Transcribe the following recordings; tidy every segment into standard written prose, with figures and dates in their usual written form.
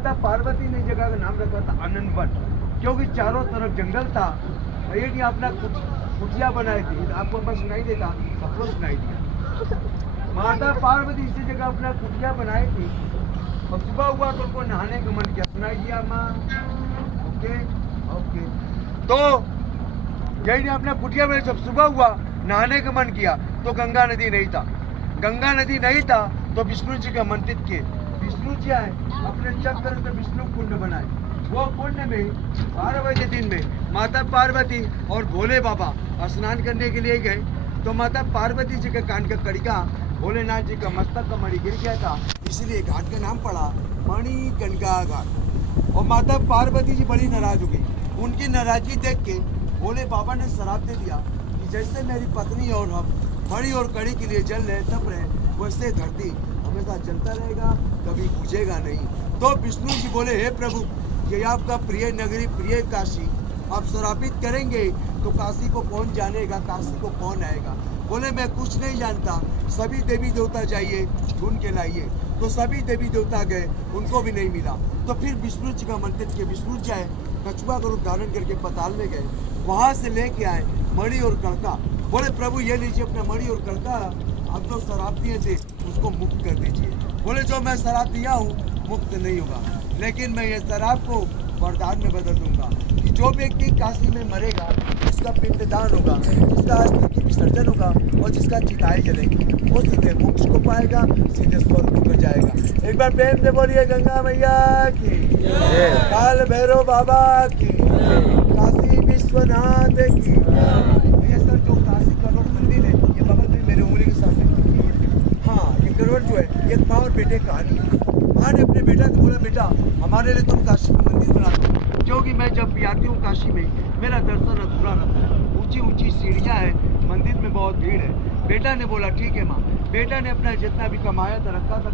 माता पार्वती ने जगह का नाम रखा था आनंद वन, क्योंकि चारों तरफ जंगल था। ये नहीं अपना कुटिया बनाई थी, आपको बस सुनाई देता, सबको सुनाई दिया। माता पार्वती इसी जगह अपना कुटिया बनाई थी और सुबह हुआ तो उनको नहाने का मन किया, सुनाई दिया माँ। ओके ओके, तो यही ने अपना कुटिया में जब सुबह हुआ नहाने का मन किया तो गंगा नदी नहीं था। गंगा नदी नहीं था तो विष्णु जी का मंदिर किए। विष्णु जी आए अपने चक्कर से विष्णु कुंड बनाए। वो कुंड में 12 बजे दिन में माता पार्वती और भोले बाबा स्नान करने के लिए गए तो माता पार्वती जी के कान का कड़िका भोलेनाथ जी का मस्तक का मणि गिर गया था, इसलिए घाट का नाम पड़ा मणिकर्णिका घाट। और माता पार्वती जी बड़ी नाराज हो गई। उनकी नाराजगी देख के भोले बाबा ने श्राप दे दिया कि जैसे मेरी पत्नी और हम बड़ी और कड़ी के लिए जल रहे तप रहे, वैसे धरती हमेशा चलता रहेगा, कभी बुझेगा नहीं। तो विष्णु जी बोले, हे प्रभु, ये आपका प्रिय नगरी प्रिय काशी आप श्रापित करेंगे तो काशी को कौन जानेगा, काशी को कौन आएगा। बोले मैं कुछ नहीं जानता, सभी देवी देवता जाइए ढूंढ के लाइए। तो सभी देवी देवता गए, उनको भी नहीं मिला। तो फिर विष्णु जी का मंदिर के विष्णु जी आए, कछुआ का रूप धारण करके पताल में गए, वहां से लेके आए मणि और कड़का। बोले प्रभु ये लीजिए अपना मणि और कड़का, आप जो शराब दिए थे उसको मुक्त कर दीजिए। बोले जो मैं शराब दिया हूँ मुक्त नहीं होगा, लेकिन मैं ये शराब को वरदान में बदल दूंगा कि जो व्यक्ति काशी में मरेगा, जिसका पिंडदान होगा, जिसका अस्थि की विसर्जन होगा और जिसका चिताएं जलेगी, वो सीधे मोक्ष को पाएगा, सीधे स्वर्ग को जाएगा। एक बार प्रेम से बोलिए गंगा मैया की, काल भैरव बाबा की, काशी विश्वनाथ की। ये सर जो काशी करोड़ मंदिर है, ये बगल में मेरे उंगली के सामने, हाँ ये करोड़ जो है, ये माँ और बेटे कहानी है। माँ ने अपने बेटा से बोला, बेटा हमारे लिए तुम काशी में मंदिर बना दो, क्योंकि मैं जब भी आती हूँ काशी में मेरा दर्शन अधूरा रहता है। ऊंची ऊंची सीढ़ियाँ हैं, मंदिर में बहुत भीड़ है। बेटा ने बोला ठीक है माँ। बेटा ने अपना जितना भी कमाया था रखा था,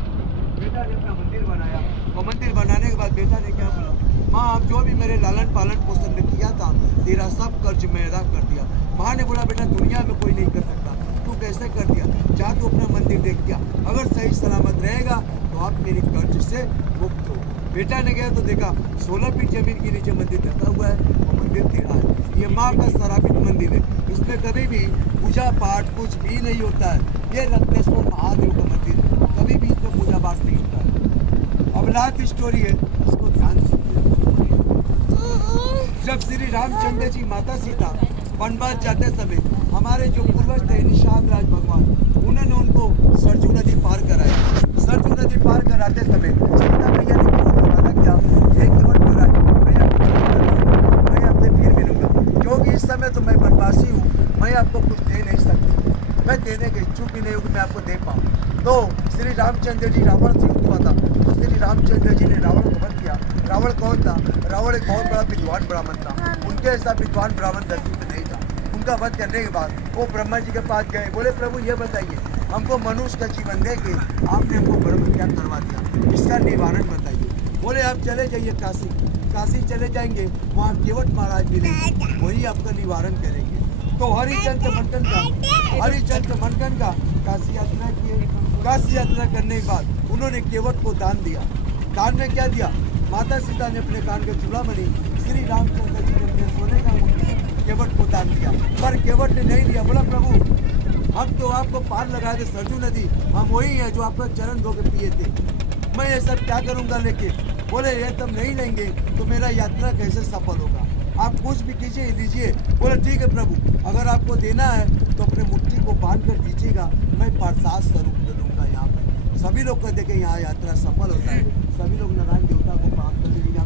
बेटा ने अपना मंदिर बनाया। और मंदिर बनाने के बाद बेटा ने क्या बोला, माँ आप जो भी मेरे लालन पालन पोषण ने किया था, तेरा सब कर्ज मैं अदा कर दिया। माँ ने बोला बेटा दुनिया में कोई नहीं कर सकता, तू कैसे कर दिया, जा तू अपना मंदिर देख दिया, अगर सही सलामत रहेगा तो आप मेरी कर्ज से मुक्त हो। बेटा ने गया तो देखा 16 फीट जमीन के नीचे मंदिर रहता हुआ है और मंदिर टेढ़ा है। ये माँ का श्रापित मंदिर है, इसमें कभी भी पूजा पाठ कुछ भी नहीं होता है। ये रत्नेश्वर महादेव का मंदिर है, कभी भी इसमें पूजा पाठ नहीं होता है। अब लास्ट स्टोरी है, इसको ध्यान से सुनिए। जब श्री रामचंद्र जी माता सीता वनवास जाते समय हमारे जो पूर्वज थे निषाद राज भगवान, उन्होंने उनको सरजू नदी पार कराया। सरजू नदी पार कराते समय सीता मैया ने वादा किया, हे केवट महाराज मैं आपसे फिर मिलूंगा, क्योंकि इस समय तो मैं वनवासी हूँ, मैं आपको कुछ दे नहीं सकती, मैं देने के इच्छुक भी नहीं हूँ कि मैं आपको दे पाऊँ। तो श्री रामचंद्र जी रावण से युद्ध हुआ था, तो श्री रामचंद्र जी ने रावण को वध किया। रावण कौन था? रावण एक बहुत बड़ा विद्वान ब्राह्मण था, उनके ऐसा विद्वान ब्राह्मण धरती पर नहीं था। उनका वध करने के बाद वो ब्रह्मा जी के पास गए, बोले प्रभु ये बताइए, हमको मनुष्य का जीवन दे के आपने हमको ब्रह्म हत्या करवा दिया, इसका निवारण बताइए। बोले आप चले जाइए काशी, काशी चले जाएंगे, वहाँ केवट महाराज मिलेंगे, वही आपका निवारण करेंगे। तो हरिचंद्र मनकन का काशी यात्रा किए। काशी यात्रा करने के बाद उन्होंने केवट को दान दिया। दान में क्या दिया? माता सीता ने अपने कान का चूड़ामणि, श्री रामचंद्र जी ने अपने सोने का केवट को दान दिया, पर केवट ने नहीं लिया। बोला प्रभु हम तो आपको पार लगा दे सरजू नदी, हम वही है जो आपका चरण धो के पिए थे, मैं ये सब क्या करूंगा लेके। बोले ये तब नहीं लेंगे तो मेरा यात्रा कैसे सफल होगा, आप कुछ भी कीजिए दीजिए। बोले ठीक है प्रभु, अगर आपको देना है तो अपने मुट्ठी को बांध कर दीजिएगा, मैं प्रसाद स्वरूप दे दूंगा। यहाँ पे सभी लोग कहते कि यहाँ यात्रा सफल होता है, सभी लोग नारायण देवता को प्राप्त करने के लिए